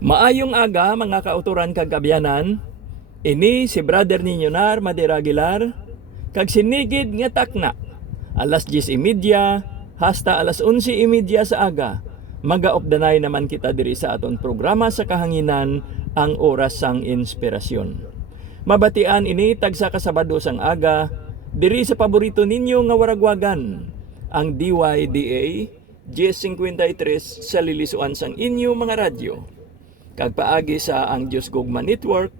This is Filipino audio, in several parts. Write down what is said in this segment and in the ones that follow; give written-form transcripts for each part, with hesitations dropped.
Maayong aga mga kauturan kag kabyanan. Ini si brother ninyo Nar Madera Aguilar kag sinigid nga takna. Alas 10:30 hasta alas 11:30 sa aga. Magaopdanay naman kita diri sa aton programa sa kahanginan ang oras sang inspirasyon. Mabatian ini tagsa ka Sabado sang aga diri sa paborito ninyo nga waragwagan ang DYDA 1053 sa lilisuan sang inyo mga radyo. Kag paagi sa ang Diyos Gugma Network,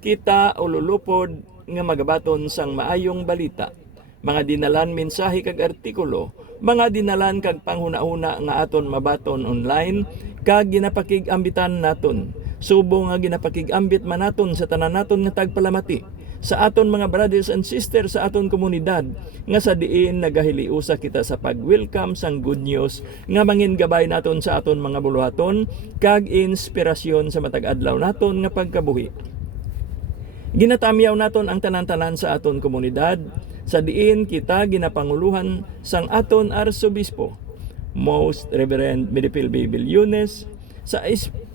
kita ululupod nga magabaton sang maayong balita. Mga dinalan mensahe kag artikulo, mga dinalan kag panghuna-huna nga aton mabaton online, kag ginapakig-ambitan naton. Subo nga ginapakig-ambit man naton sa tanan naton nga tagpalamati sa aton mga brothers and sisters sa aton komunidad nga sa diin nagahiliusa kita sa pag-welcome sang good news nga mangingabay naton sa aton mga buluhaton kag inspirasyon sa matag adlaw naton nga pagkabuhi. Ginatamyaw naton ang tanan-tanan sa aton komunidad sa diin kita ginapanguluhan sang aton arsobispo Most Reverend Medipil B. Villones sa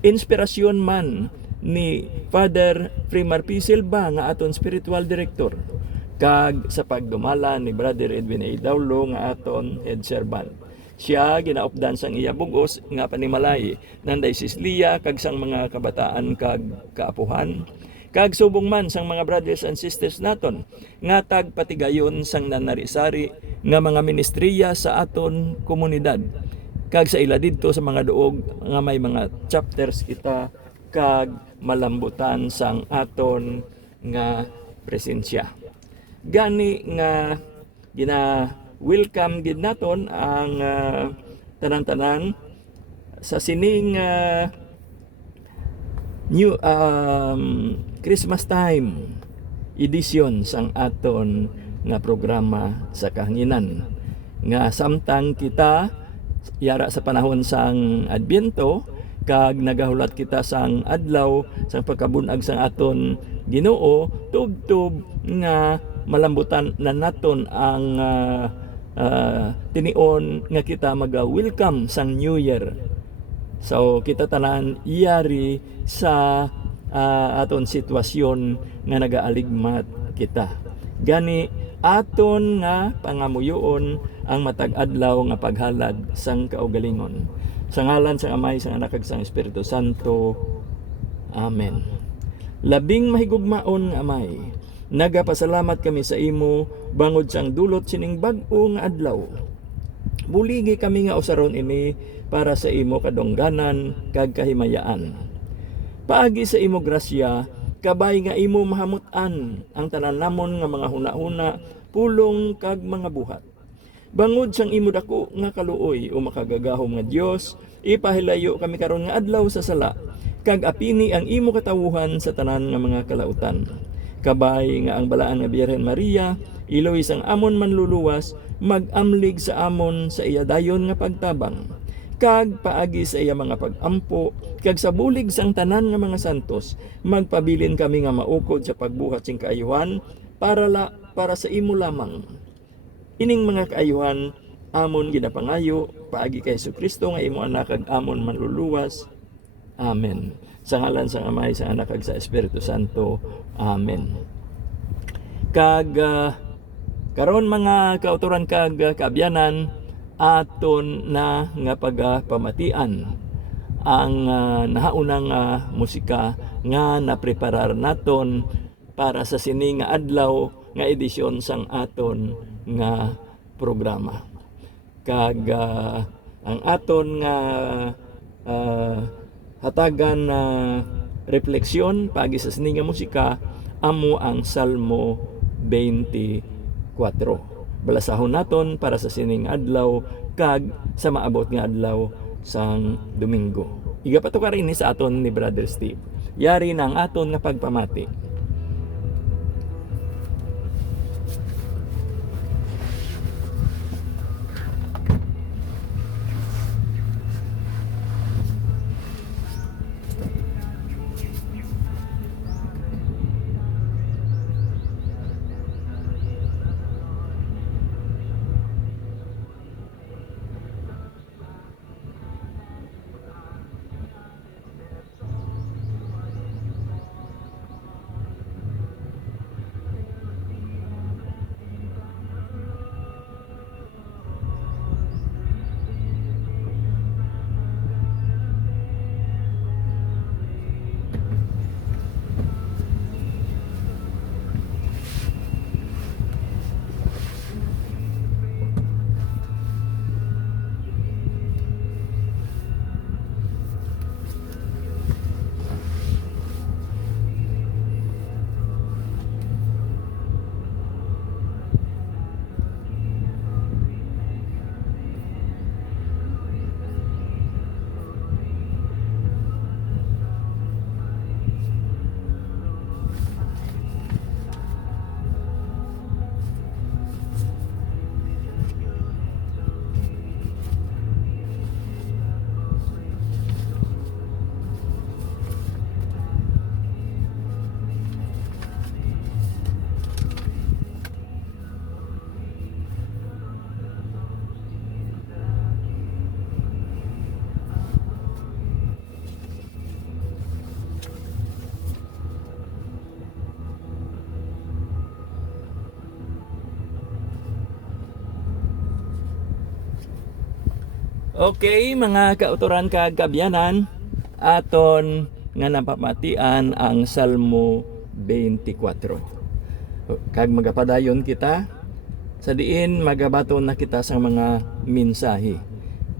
inspirasyon man ni Father Primar P. Silva nga aton spiritual director kag sa pagdumala ni Brother Edwin A. Daulo nga aton head servant. Siya ginaupdan sang iya bugos nga panimalay ng Diocese Lia kag sang mga kabataan kag kaapuhan kag subong man sang mga brothers and sisters naton nga tagpatigayon sang nanarisari nga mga ministriya sa aton komunidad kag sa ila didto sa mga duog nga may mga chapters kita kag malambutan sang aton nga presensya. Gani nga gina-welcome gid naton ang tanan-tanan sa sining new Christmas time edition sang aton nga programa sa kahanginan. Nga samtang kita yara sa panahon sang Adbyento kag nagahulat kita sang adlaw sang pagkabunag sang aton Ginoo tubtob nga malambutan na naton ang tinion nga kita maga-welcome sang New Year. So kita tanan iyari sa aton sitwasyon nga nagaaligmat kita. Gani aton nga pangamuyoon ang matag adlaw nga paghalad sang kaugalingon. Sa ngalan sa Amay, sa Anak kag sang Espiritu Santo. Amen. Labing mahigugmaon nga Amay, nagapasalamat kami sa imo bangod sang dulot sining bag-o nga adlaw. Buligi kami nga usaron ini para sa imo kadongganan kag kahimayaan. Paagi sa imo grasya, kabay nga imo mahamutan ang tanan namon nga mga huna-huna, pulong kag mga buhat. Bangod sang imo dako nga kaluoy o makagagahom nga Dios, ipahilayo kami karon nga adlaw sa sala, kag apini ang imo katawuhan sa tanan nga mga kalautan. Kabay nga ang balaan nga Birhen Maria, iloy sang amon manluluwas, mag-amlig sa amon sa iya dayon nga pagtabang. Kag paagi sa iya mga pag-ampo, kag sa bulig sang tanan nga mga santos, magpabilin kami nga maukod sa pagbuhat sing kaayuhan para sa imo lamang. Ining mga kaayuhan amon ginapangayo paagi kay Jesucristo nga imo anak kag amon manluluwas. Amen. Sa ngalan sa Amay, sa Anak kag sa Espiritu Santo. Amen. Kag karon mga kauturan kag kaabyanan, aton na nga pagpamatian ang nahaunang musika nga napreparar naton para sa sini nga adlaw nga edisyon sang aton nga programa. Kag ang aton nga hatagan na refleksyon pagi sa sini nga musika amo ang Salmo 24. Balasahon naton para sa sining adlaw kag sa maabot nga adlaw sang Domingo. Iga pa to ka rin sa aton ni Brother Steve. Yari na ang aton nga pagpamati. Okay, mga kautoran kag kabyanan, aton nga napamatian ang Salmo 24. Kag magapadayon kita sa diin magabaton na kita sa mga mensahe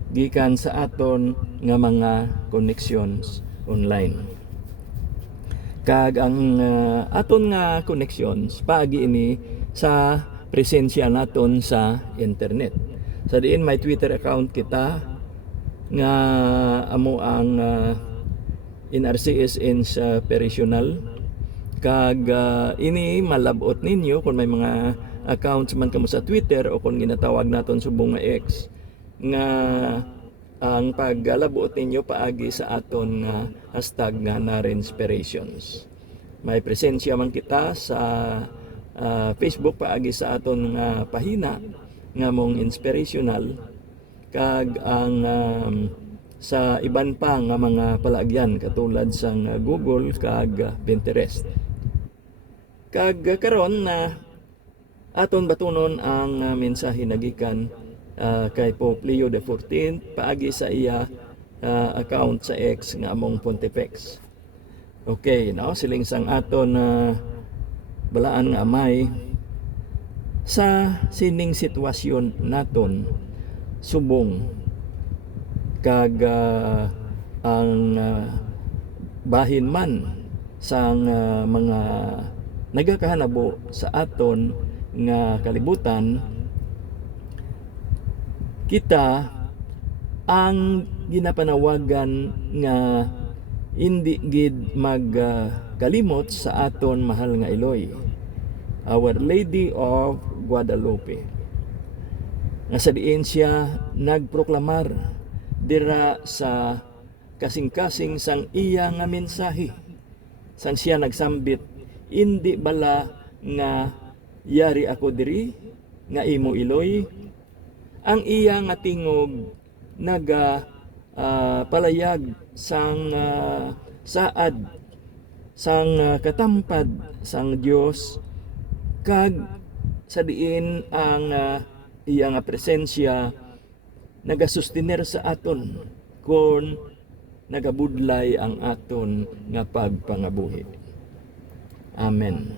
gikan sa aton nga mga connections online. Kag ang aton nga connections paagi ini sa presensya naton sa internet. Sa diin may Twitter account kita nga amo ang NRCS Inspirational. Kag ini malabot ninyo kung may mga accounts man kamo sa Twitter o kung ginatawag naton subong nga X nga ang paglalabot ninyo paagi sa aton hashtag nga Narinspirations. May presensya man kita sa Facebook paagi sa aton pahina nga mong inspirational, kag ang sa iban pa nga mga palagyan katulad sang Google kag Pinterest. Kag karon na aton batunon ang mensahe nagikan kay Pope Leo XIV paagi sa iya account sa X nga among Pontifex. Okay, no, siling sang aton balaan nga amay sa sining sitwasyon naton subong kag ang bahin man sang mga nagakahanabo sa aton nga kalibutan, kita ang ginapanawagan nga hindi gid magkalimot sa aton mahal nga Eloy, Our Lady of Guadalupe, nga sa diin siya nagproklamar dira sa kasing-kasing sang iya nga mensahe, sang siya nagsambit, hindi bala nga yari ako diri nga imo Eloy, ang iya nga tingog naga palayag sang saad sang katampad sang Dios, kag sa diin ang iya nga presensya nagasustener sa aton kung nagabudlay ang aton nga pagpangabuhi. Amen.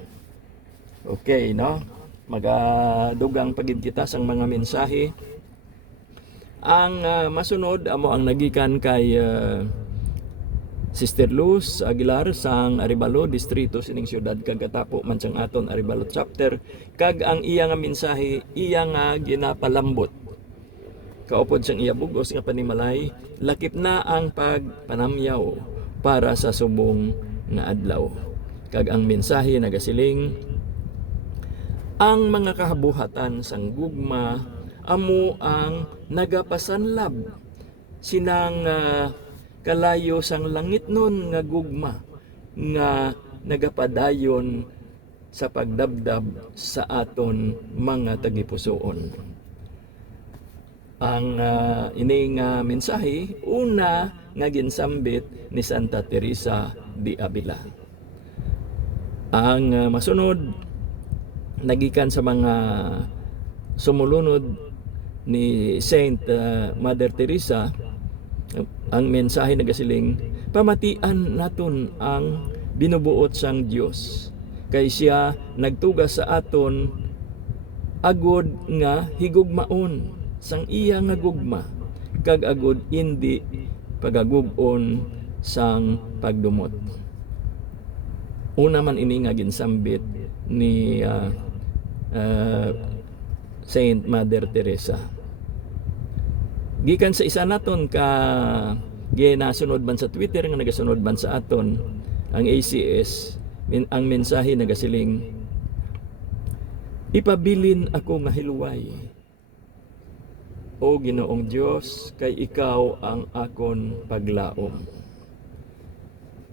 Okay, no? Magadugang pagid kita sang mga mensahe. Ang masunod amo ang nagikan kay Sister Luz Aguilar sang Arevalo distrito sining siyudad kag Katapo man sang aton Arevalo chapter, kag ang iya nga mensahe iya nga ginapalambot kaupod sang iya bugos nga panimalay, lakip na ang pagpanamyaw para sa subong nga adlaw. Kag ang mensahe nagasiling, ang mga kahabuhatan sang gugma amo ang nagapasanlab sinang kalayo sang langit nun nga gugma nga nagapadayon sa pagdabdab sa aton mga tagipusoon. Ang ining mensahe una nga ginsambit ni Santa Teresa de Avila. Ang masunod nagikan sa mga sumulunod ni Saint Mother Teresa. Ang mensahe nagasiling, pamatian naton ang binubuot sang Dios kay siya nagtugas sa aton agod nga higugmaon sang iya nga gugma, kag agod indi pagagub-on sang pagdumot. Una man ini nga ginsambit ni Saint Mother Teresa. Gikan sa isa naton ka ginasunod man sa Twitter nga nagasunod man sa aton ang ACS, ang mensahe nagasiling, ipabilin ako nga hiluway, o Ginoong Dios, kay ikaw ang akon paglaom.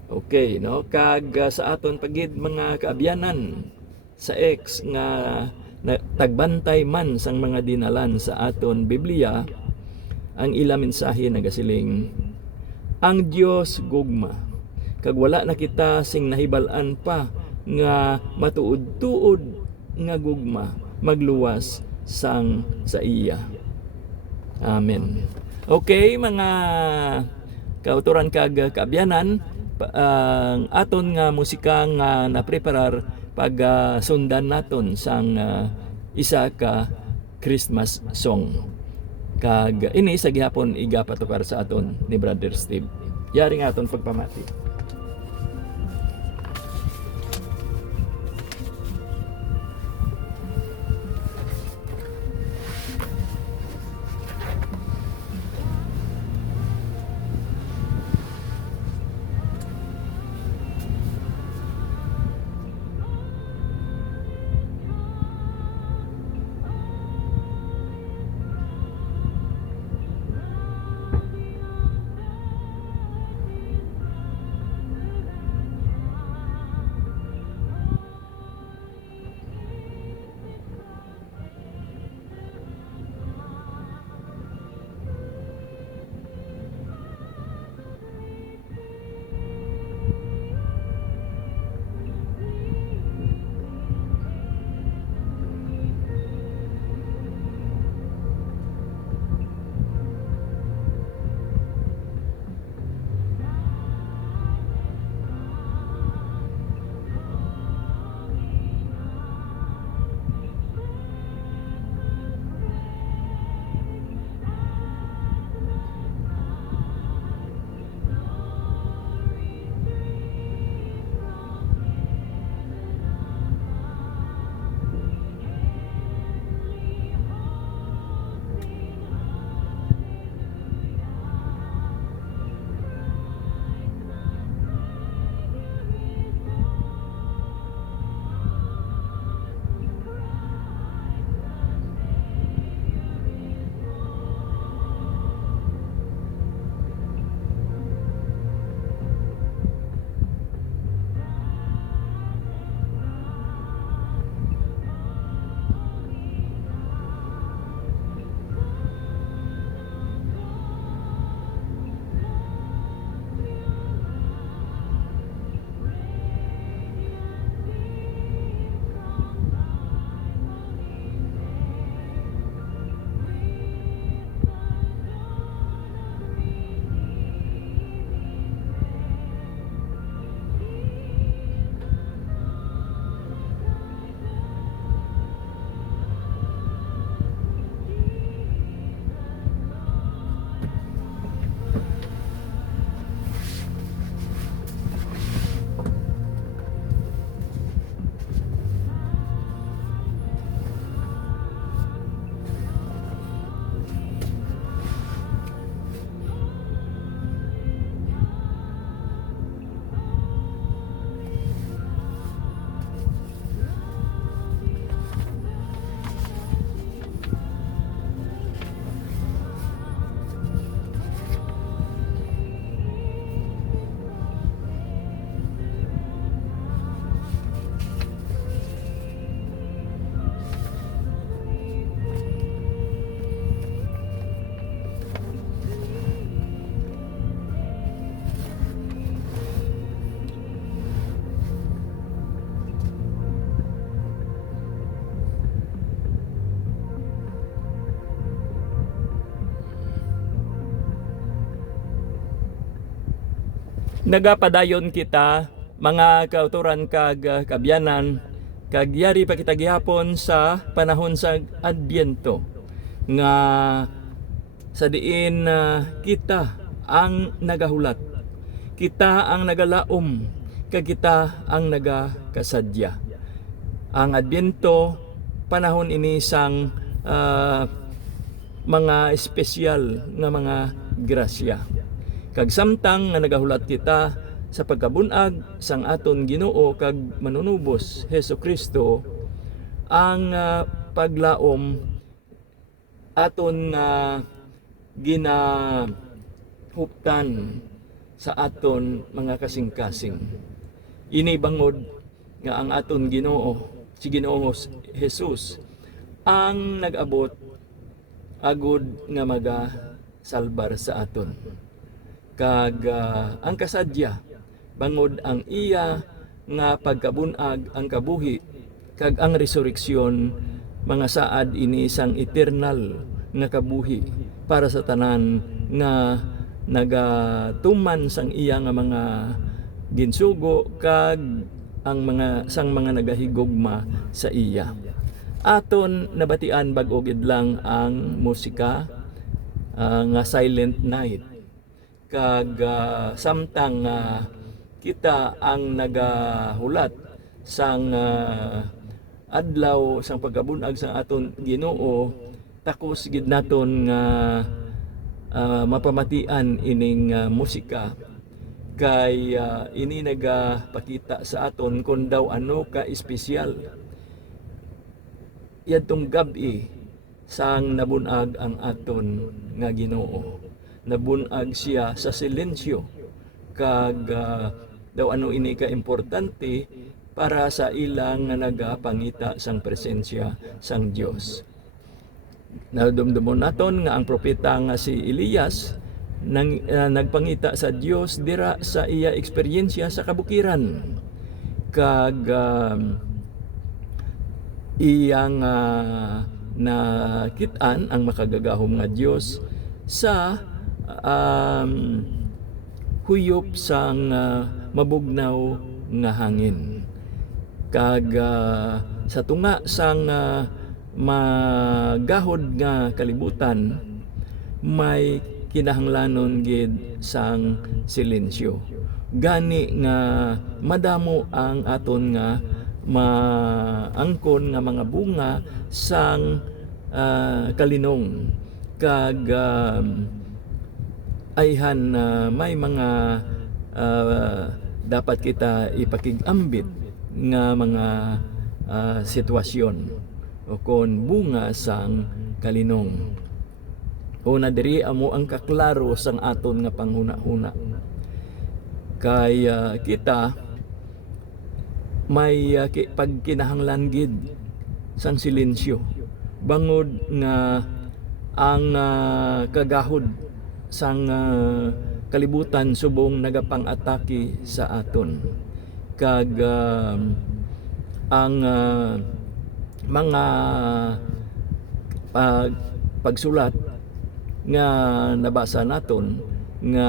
Okay, no? Kag sa aton pagid mga kaabyanan sa X nga tagbantay man sang mga dinalan sa aton Biblia, ang ila mensahe nagasiling, ang Dios gugma, kag wala na kita sing nahibalan pa nga matuod-tuod nga gugma magluwas sang sa iya. Amen. Okay, mga kauturan kag kaabyanan, ang aton nga musika nga napreparar pag sundan naton sang isa ka Christmas song. Kag ini sa gihapon igapatukar sa aton ni Brother Steve. Yari nga aton pagpamati. Nagapadayon kita mga kauturan kag kabyanan kag yari pa kita gihapon sa panahon sa Adbyento nga sa diin kita ang nagahulat, kita ang nagalaom, kag kita ang nagakasadya. Ang Adbyento panahon ini sang mga espesyal nga mga grasya. Kag samtang nga nagahulat kita sa pagkabunag sang aton Ginoo kag manunubos Hesukristo, ang paglaom aton nga ginahuptan sa aton mga kasing-kasing. Ini bangod nga ang aton Ginoo, si Ginoo Jesus, ang nag-abot agud nga magasalbar sa aton. Kag ang kasadya bangod ang iya nga pagkabunag ang kabuhi kag ang resurreksyon mga saad ini sang eternal nga kabuhi para sa tanan nga nagatuman sang iya nga mga ginsugo kag ang mga nagahigugma sa iya. Aton nabatian bag-o gid lang ang musika nga Silent Night kag samtang kita ang nagahulat sang adlaw sang pagkabunag sa aton Ginoo, takos gid naton nga mapamatian ining musika kay ini nagapakita sa aton kung daw ano ka espesyal yadtong gabi sang nabunag ang aton nga Ginoo. Nabunag siya sa silensyo kag daw ano ini ka importante para sa ilang nga nagapangita sang presensya sang Dios. Nadumdumon naton nga ang propeta nga si Elias nagpangita sa Dios dira sa iya eksperyensya sa kabukiran kag iyang nakitaan ang makagagahom nga Dios sa huyop sang mabugnaw nga hangin kag sa tunga sang magahod nga kalibutan may kinahanglanon gid sang silensyo gani nga madamo ang aton nga maangkon nga mga bunga sang kalinong kag ayhan may mga dapat kita ipakigambit nga mga sitwasyon o kon bunga sang kalinong. Una diri amo ang kaklaro sang aton nga panghuna-huna. Kay kita may pagkinahanglan gid sang silensyo. Bangod nga ang kagahod sang kalibutan subong nagapang-atake sa aton. Kag ang mga pagsulat nga nabasa naton nga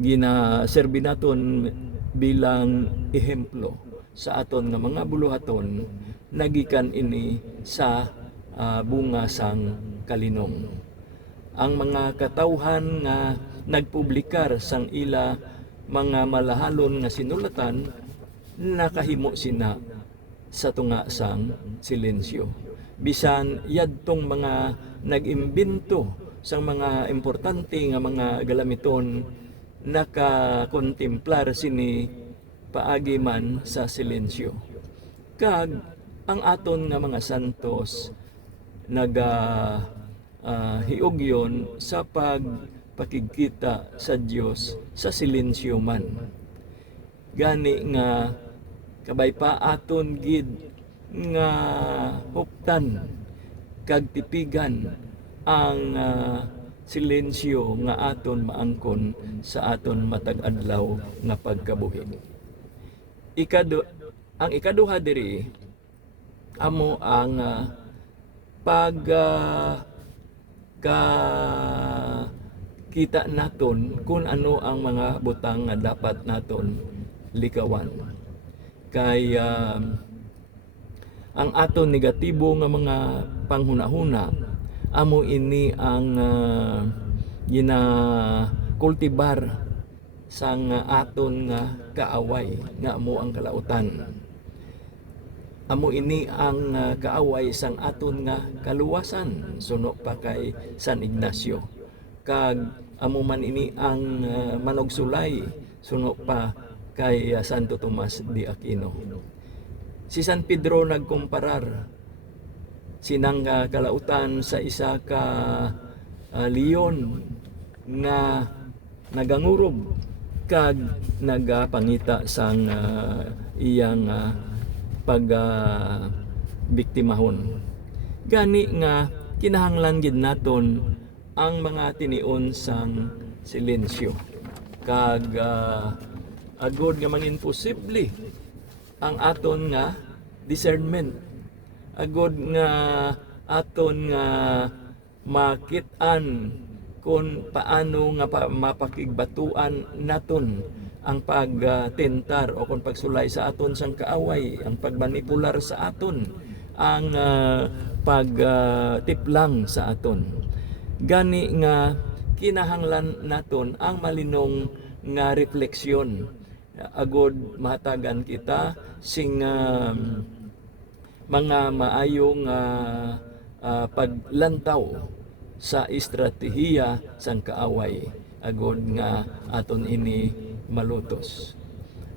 ginaserbi naton bilang ehemplo sa aton nga mga buluhaton nagikan ini sa bunga sang kalinong. Ang mga katawhan nga nagpublikar sang ila mga malahalon nga sinulatan nakahimo sina sa tunga sang silensyo. Bisan yadtong mga nag-imbento sang mga importante nga mga galamiton nakakontemplar sini paagi man sa silensyo. Kag ang aton nga mga santos hiugyon sa pagpakikita sa Dios sa silensyo man. Gani nga kabay pa aton gid nga huptan kag tipigan ang silensyo nga aton maangkon sa aton matag adlaw nga pagkabuhi. Ang ikaduha diri amo ang kita naton kung ano ang mga butang nga dapat naton likawan. Kay ang aton negatibo nga mga panghuna-huna amo ini ang kultibar sang aton nga kaaway nga amo ang kalautan. Amo ini ang kaaway sang aton nga kaluwasan suno pa kay San Ignacio. Kag amo man ini ang manogsulay suno pa kay Santo Tomas de Aquino. Si San Pedro nagkomparar sinang kalautan sa isa ka leon nga nagangurob kag nagapangita sang iyang biktimahon. Gani nga kinahanglan gid naton ang mga tinion sang silensyo kag agod nga mangin posible ang aton nga discernment, agod nga aton nga makit-an kung paano nga mapakigbatuan naton ang pagtentar o kung pagsulay sa aton sang kaaway, ang pagmanipular sa aton, ang pagtiplang sa aton. Gani nga kinahanglan naton ang malinong nga refleksyon agod mahatagan kita sing mga maayong paglantaw sa estratehiya sang kaaway agod nga aton ini malutos.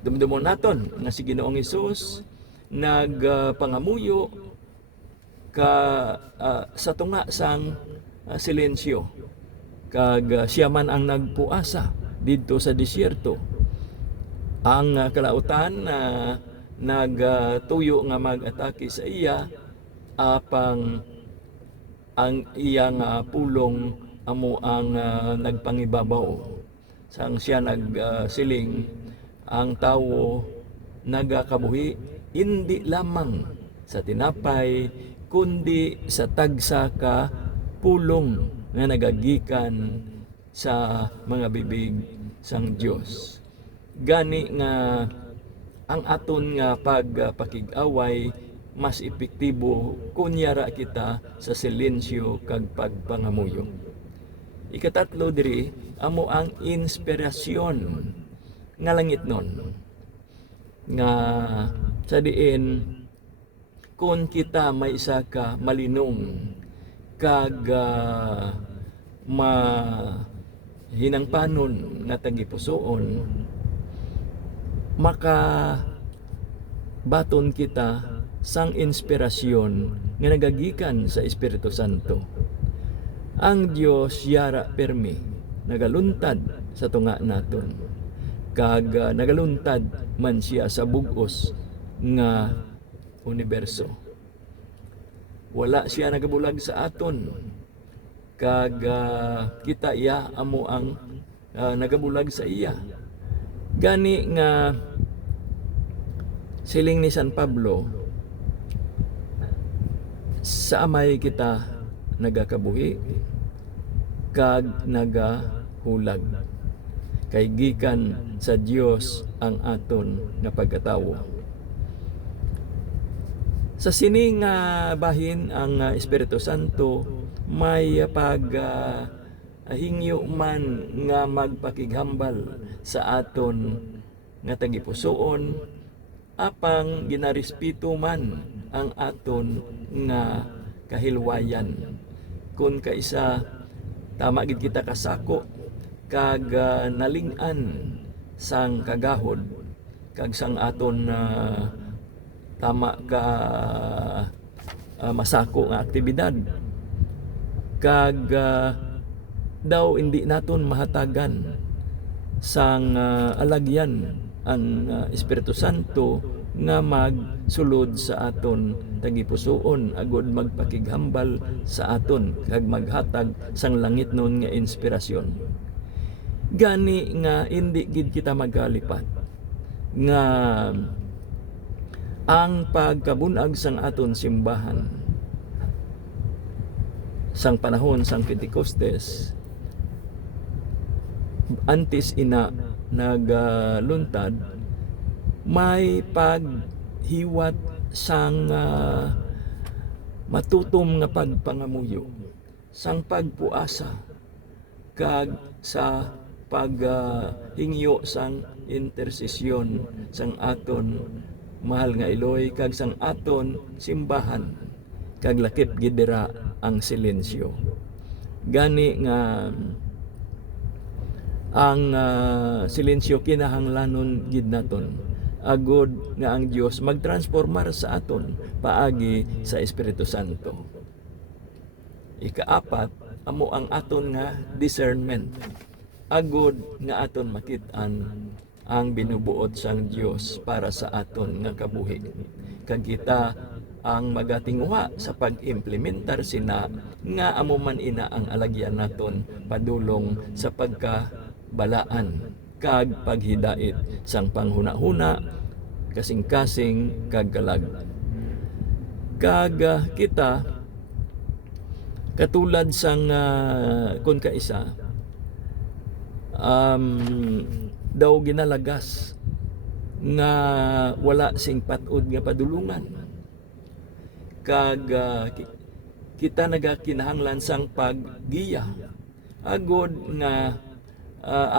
Dumdumon naton nga si Ginoong Hesus nagpangamuyo sa tunga sang silensyo, kag siya man ang nagpuasa didto sa disyerto. Ang kalautan nagtuyo nga mag-atake sa iya, apang ang iyang pulong amo ang nagpangibabaw. Sang siya nagsiling, ang tawo nagakabuhi hindi lamang sa tinapay kundi sa tagsa ka pulong nga nagagikan sa mga bibig sang Dios. Gani nga ang aton nga pagpakig-away mas epektibo kunyara kita sa silensyo kag pagpangamuyo. Ikatatlo diri amo ang inspirasyon nga langit nun, nga sa diin kung kita may isa ka malinong kag hinangpanon nga tagipusoon, maka baton kita sang inspirasyon nga nagagikan sa Espiritu Santo. Ang Dios yara permi nagaluntad sa tunga naton, kag nagaluntad man siya sa bug-os nga universo. Wala siya nagabulag sa aton, kag kita iya amo ang nagabulag sa iya. Gani nga siling ni San Pablo, sa amay kita nagakabuhi kag nagahulag, kay gikan sa Dios ang aton nga pagkatawo. Sa sining bahin ang Espiritu Santo may hingyo man nga magpakighambal sa aton nga tagipusoon, apang ginarespeto man ang aton nga kahilwayan. Kung kaisa tama gid kita kasako kag naling-an sang kagahod kag sang aton tama ka masako nga aktibidad, kag daw hindi naton mahatagan sang alagyan ang Espiritu Santo nga magsulod sa aton tagipusoon agod magpakighambal sa aton kag maghatag sang langit nun nga inspirasyon. Gani nga hindi gid kita magalipat nga ang pagkabunag sang aton simbahan sang panahon sang Pentecostes antes ina nagluntad, may paghiwat sang matutom nga pagpangamuyo, sang pagpuasa kag sa paghingyo sang intersesyon sang aton mahal nga Eloy kag sang aton simbahan, kag lakip gidera ang silensyo. Gani nga ang silensyo kinahanglanon gid naton agod nga ang Dios magtransformar sa aton paagi sa Espiritu Santo. Ikaapat, amo ang aton nga discernment agod nga aton makit-an ang binubuot sang Dios para sa aton nga kabuhi, kag kita ang magatinguha sa pag-implementar sina nga amo man ina ang alagyan naton padulong sa pagkabalaan kag paghidait sang panghuna-huna, kasing-kasing kag kalag. Kag kita Katulad sang kun kaisa daw ginalagas nga wala sing patod nga padulungan, kag kita nagakinahanglan sang paggiya agod nga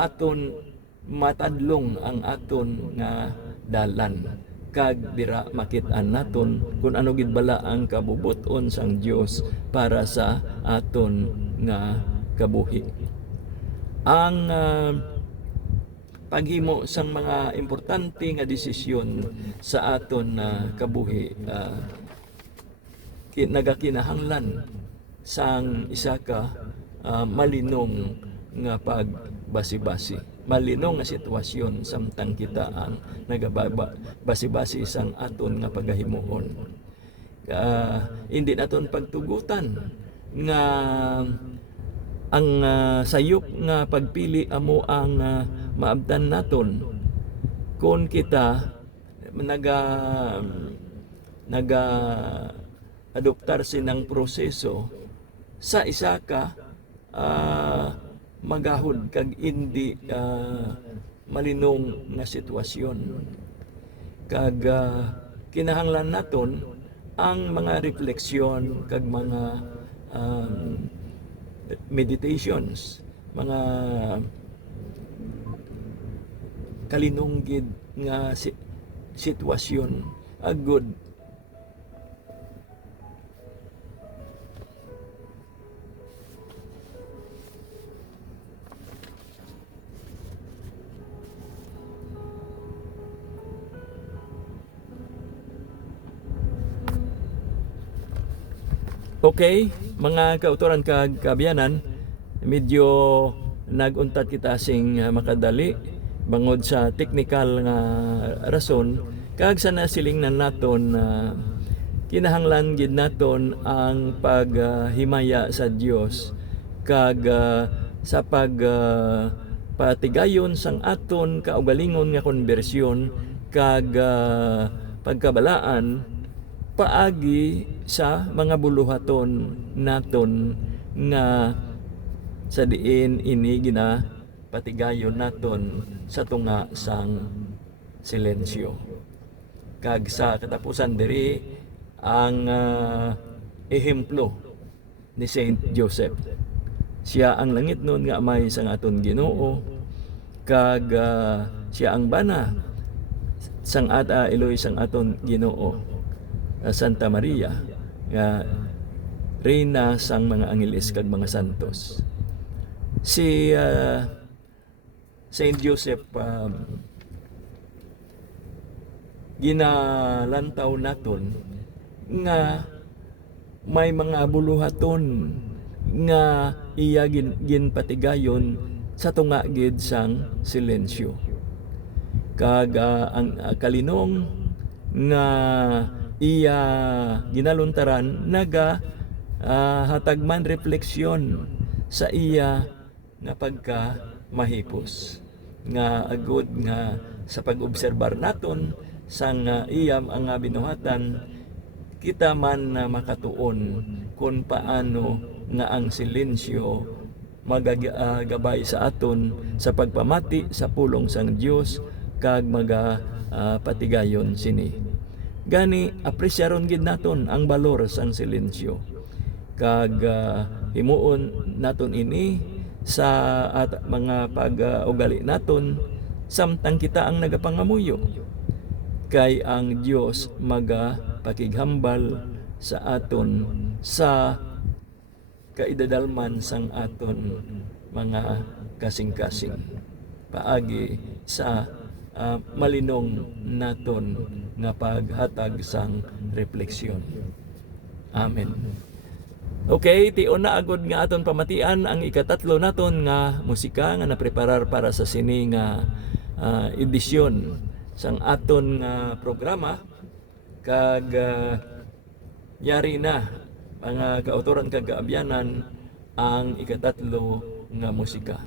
aton matadlong ang aton nga dalan, kag dira makit-an naton kung ano gid bala ang kabubuton sang Dios para sa aton nga kabuhi. Ang paghimo sang mga importante nga desisyon sa aton kabuhi nagakinahanglan sang isa ka malinong nga pagbasi-basi, malinong nga sitwasyon samtang kita ang nagabasi-basi sang aton nga pagahimuon. Hindi naton pagtugutan nga ang sayop nga pagpili amo ang maabdan naton kung kita naga adoptar sinang proseso sa isa ka magahod kag hindi malinong nga sitwasyon, kag kinahanglan naton ang mga refleksyon kag mga meditations, mga kalinunggid nga sitwasyon agud okay, mga kautoran kag kaabyanan, medyo naguntat kita sing makadali bangod sa technical nga rason, kag sa nasilingnan naton kinahanglan gid naton ang paghimaya sa Dios kag sa patigayon sang aton kaugalingon nga konbersyon kag pagkabalaan paagi sa mga buluhaton naton nga sa diin ini gina patigayon naton sa tunga sang silensyo. Kag sa katapusan diri ang ehemplo ni Saint Joseph. Siya ang langit nun nga amay sang aton Ginoo, kag siya ang bana sang Eloy sang aton Ginoo, Santa Maria nga reyna sang mga angeles kag mga santos. Si Saint Joseph ginalantaw naton nga may mga buluhaton nga iya ginpatigayon sa tunga gid sang silensyo, kag ang kalinong nga iya ginaluntaran naga hatagman refleksyon sa iya nga pagka mahipos, nga agud nga sa pag-obserbar naton sang iyam ang binuhatan, kita man makatuon kung paano nga ang silensyo magagabay sa aton sa pagpamati sa pulong sang Dios kag patigayon sini. Gani apresyaron gid naton ang balor sang silensyo, kag himuon naton ini sa mga pag-ugali naton samtang kita ang nagapangamuyo, kay ang Dios magapakighambal sa aton sa kaidadalman sang aton mga kasing-kasing paagi sa malinong naton nga paghatag sang refleksyon. Amen. Okay, tion na agud nga aton pamatian ang ikatatlo naton nga musika nga napreparar para sa sini nga edisyon sang aton nga programa, kag yari na mga kautoran kag kaabyanan ang ikatatlo nga musika.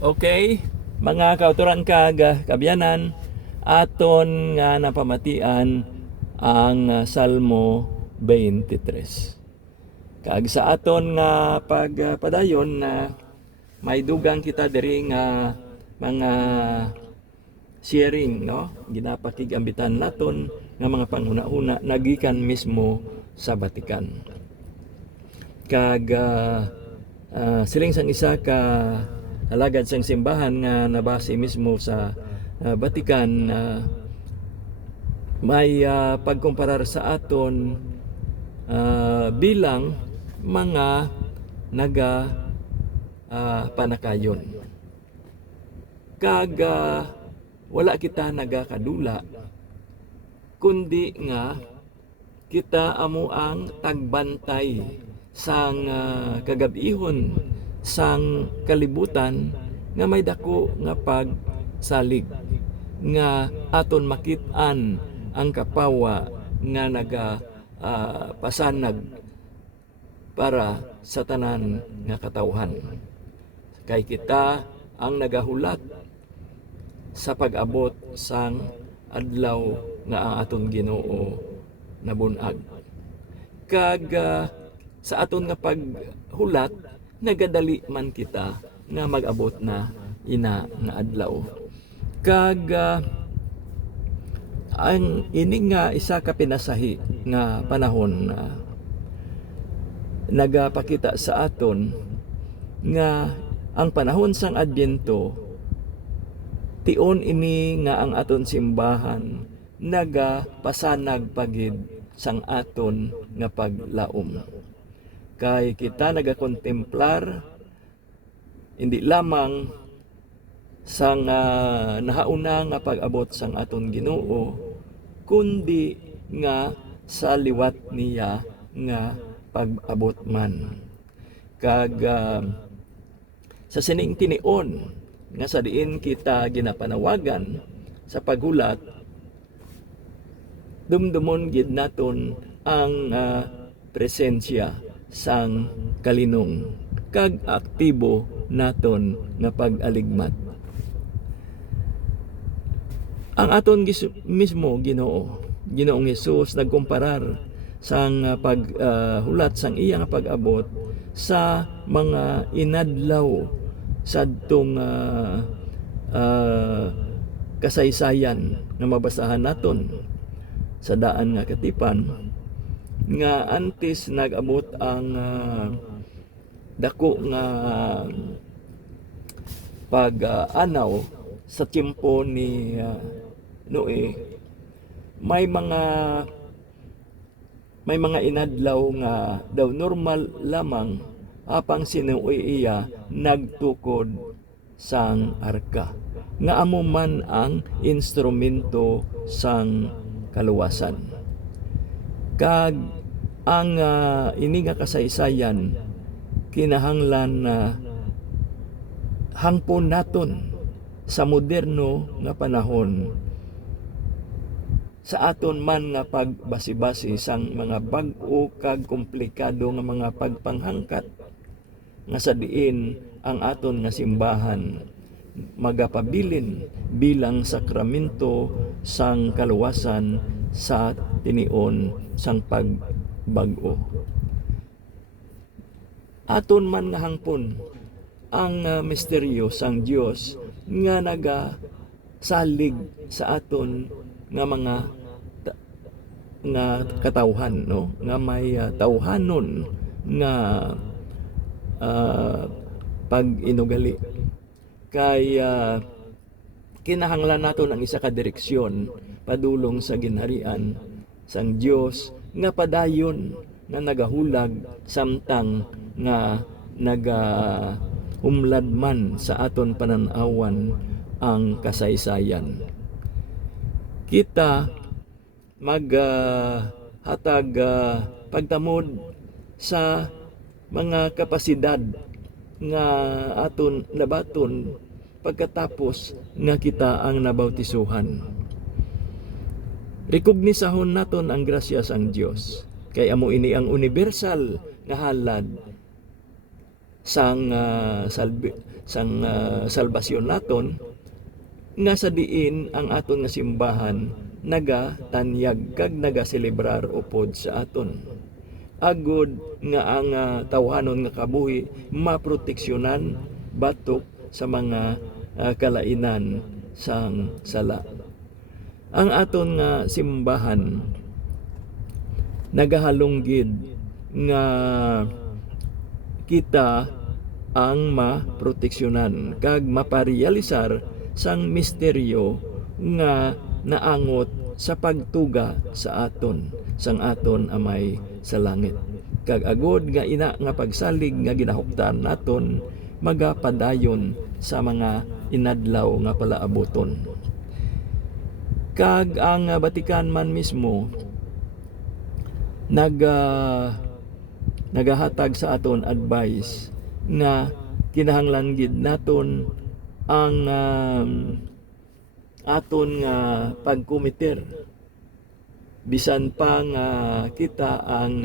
Okay, mga kauturan kag kabyanan, aton nga napamatian ang Salmo 23. Kag sa aton nga pagpadayon na may dugang kita diri nga mga sharing, no? Ginapakigambitan naton nga mga panghuna-huna nagikan mismo sa Batikan. Kag siling sang isa ka alagad sang simbahan nga nabase mismo sa Batikan, may pagkumparar sa aton bilang mga naga panakayon. Kag wala kita nagakadula kundi nga kita amo ang tagbantay sang kagabihon sang kalibutan nga may dako nga pagsalig nga aton makit-an ang kapawa nga naga pasanag para sa tanan nga katawhan. Kay kita ang nagahulat sa pag-abot sang adlaw nga ang aton Ginoo nabunag. Kag sa aton nga paghulat nagadali man kita nga mag-abot na ina nga adlaw. Kag ang ini nga isa ka pinasahi nga panahon nagapakita sa aton nga ang panahon sang Adbyento tion ini nga ang aton simbahan nagapasanag pagid sang aton nga paglaom. Kay kita nagakontemplar hindi lamang sang nahauna nga pag-abot sang aton Ginoo kundi nga sa liwat niya nga pag-abot man. Kag sa sining tinion nga sa diin kita ginapanawagan sa paghulat, dumdumon gid naton ang presensya sang kalinong kag aktibo naton nga pag-aligmat. Ang aton mismo Ginoong Hesus nagkumparar sang paghulat sang iya nga pag-abot sa mga inadlaw sadtong kasaysayan nga mabasahan naton sa daan nga katipan nga antes nag-abot ang dako nga pag-anaw sa tiempo ni Noe. May mga inadlaw nga daw normal lamang apang si Noe iya nagtukod sang arka nga amo man ang instrumento sang kaluwasan. Kag ang ini nga kasaysayan kinahanglan na hangpon naton sa moderno nga panahon sa aton man nga pagbasi-basi sang mga bag-o kag komplikado nga mga pagpanghangkat nga sa diin ang aton nga simbahan magapabilin bilang sakramento sang kaluwasan sa tinion sang pagbag-o. Aton man nga hangpon ang misteryo sang Dios nga nagasalig sa aton nga mga nga katawhan, no, nga may tawhanon nga pag-inugali. Kay kinahanglan naton ang isa ka direksyon padulong sa ginharian sang Dios nga padayon nga nagahulag samtang nga humlad man sa aton pananawan ang kasaysayan. Kita maghatag pagtamod sa mga kapasidad nga aton labaton pagkatapos nga kita ang nabautisuhan. Rekognisahon naton ang grasya sang Dios kay amo ini ang universal nga halad salbasyon naton, nga sa diin ang aton nga simbahan nagatanyag kag nagaselebrar upod sa aton. Agod nga ang tawhanon nga kabuhi maproteksyonan batok sa mga kalainan sang sala. Ang aton nga simbahan nagahalonggid nga kita ang maproteksyonan kag maparealisar sang misteryo nga naangot sa pagtuga sa aton sang aton amay sa langit. Kag agod nga ina nga pagsalig nga ginahuktan naton magapadayon sa mga inadlaw nga palaaboton. Kag ang Vatican man mismo nagahatag sa aton advice nga kinahanglan gid naton ang aton nga pagkomiter bisan pa nga kita ang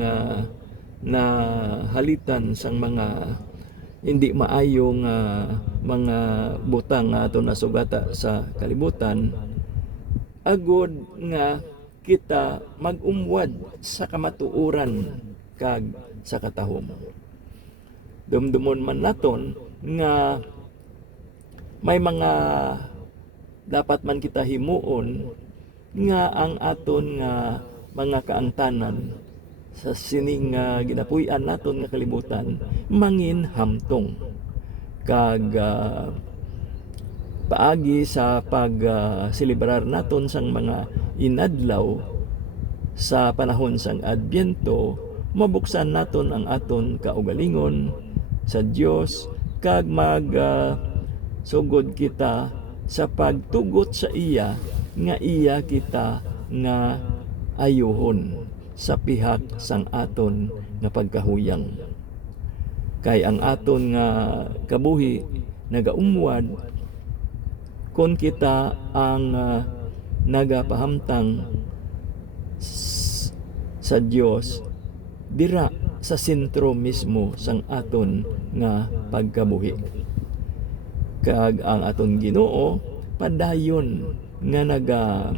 nahalitan sang mga hindi maayong mga butang nga aton nasugata sa kalibutan, agod nga kita mag-umwad sa kamatuoran kag sa katahom. Dumdumon man naton nga may mga dapat man kita himuon nga ang aton nga mga kaangtanan sa sining ginapuy-an naton nga kalibutan mangin hamtong kag paagi sa pag-selebrar naton sang mga inadlaw sa panahon sang Adbyento, mabuksan naton ang aton kaugalingon sa Dios kag sugod kita sa pagtugot sa iya nga iya kita nga ayuhon sa pihak sang aton nga pagkahuyang. Kay ang aton nga kabuhi nagaumwad kung kita ang nagapahamtang sa Dios dira sa sentro mismo sang aton nga pagkabuhi. Kag ang aton Ginoo padayon nga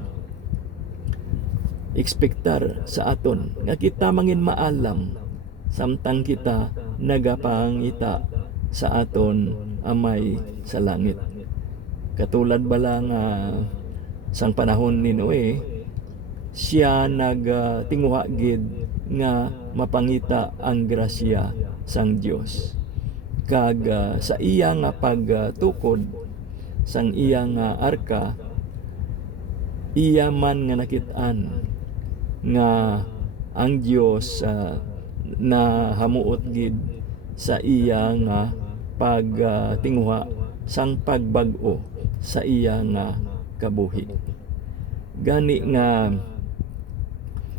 ekspektar sa aton nga kita mangin maalam samtang kita nagapangita sa aton amay sa langit. Katulad bala nga sang panahon ni Noe, siya nagtinguha gid nga mapangita ang grasya sang Dios. Kag sa iya nga pagtukod sang iya nga arka, iya man nga nakit-an nga ang Dios na hamuot gid sa iya nga pagtinguha sang pagbag-o sa iya nga kabuhi. Gani nga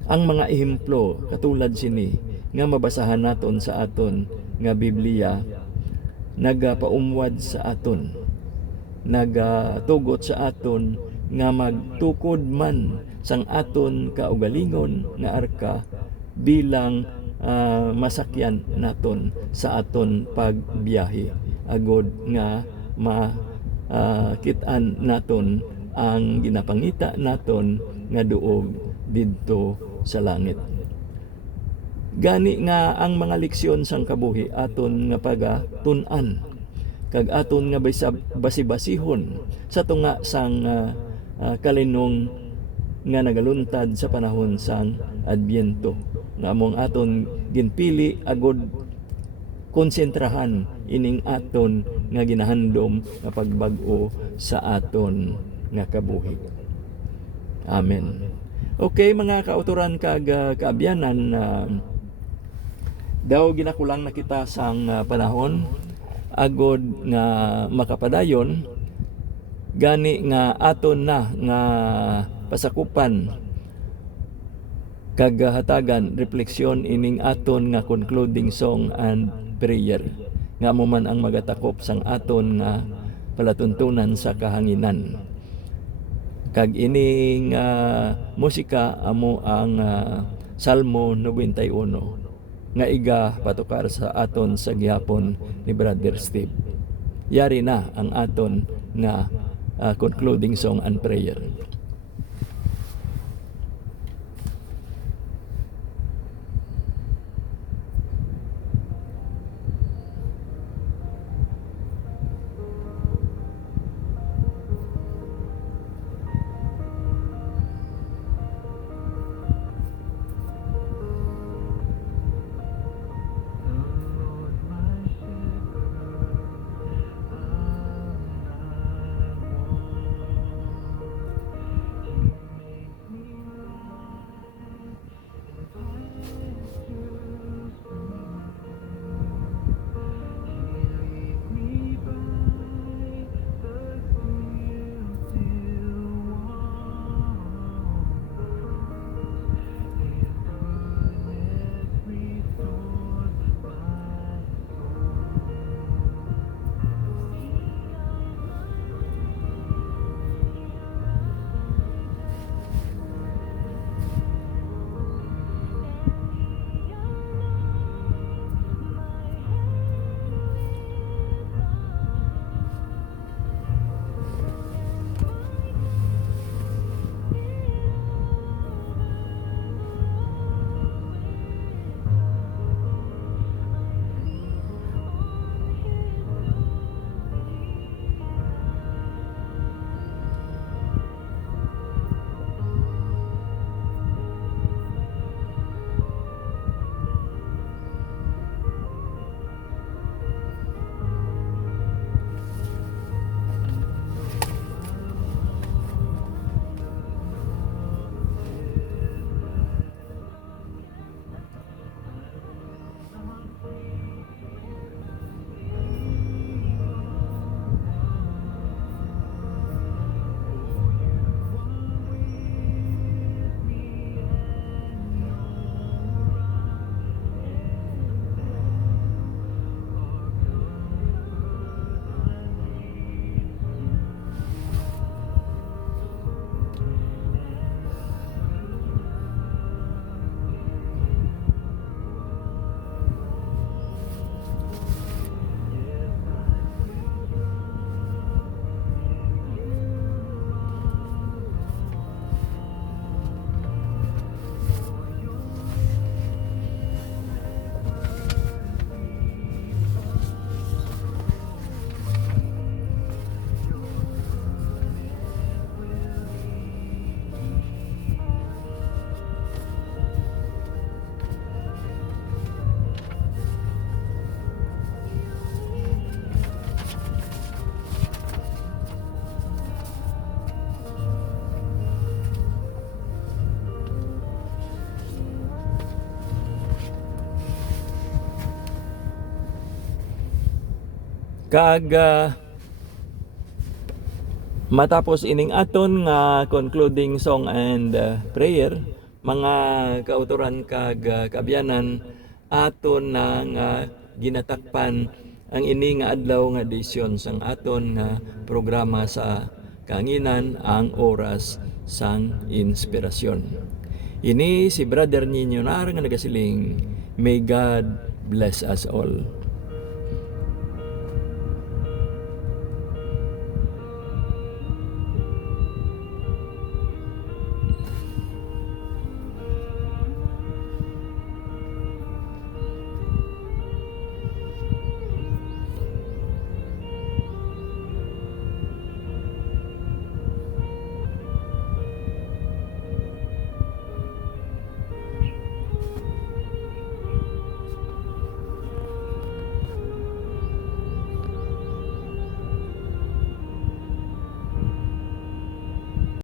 ang mga ehemplo katulad sini nga mabasahan naton sa aton nga Biblia nagapaumwad sa aton, nagatugot sa aton nga magtukod man sang aton kaugalingon nga arka bilang masakyan naton sa aton pagbiyahe agod nga makit-an naton ang ginapangita naton nga duog didto sa langit. Gani nga ang mga leksyon sang kabuhi aton nga pagatun-an kag aton nga basibasihon sa tunga sang kalinong nga nagaluntad sa panahon sang Adbyento nga among aton ginpili agod konsentrahan ining aton nga ginahandom nga pagbag-o sa aton nga kabuhi. Amen. Okay mga kauturan kag kaabyanan, daw ginakulang na kita sang panahon agod nga makapadayon gani nga aton na nga pasakupan kag hatagan refleksyon ining aton nga concluding song and prayer nga amo man ang magatakop sang aton nga palatuntunan sa kahanginan. Kag ining musika amo ang Salmo 91 nga iga patukar sa aton sa gihapon ni Brother Steve. Yari na ang aton nga concluding song and prayer. Kag matapos ining aton nga concluding song and prayer, mga kauturan kag kaabyanan, aton na nga ginatakpan ang ini nga adlaw nga edisyon sang aton nga programa sa kaanginan, ang oras sang inspirasyon. Ini si Brother Ninyo Nar nga nagasiling, may God bless us all.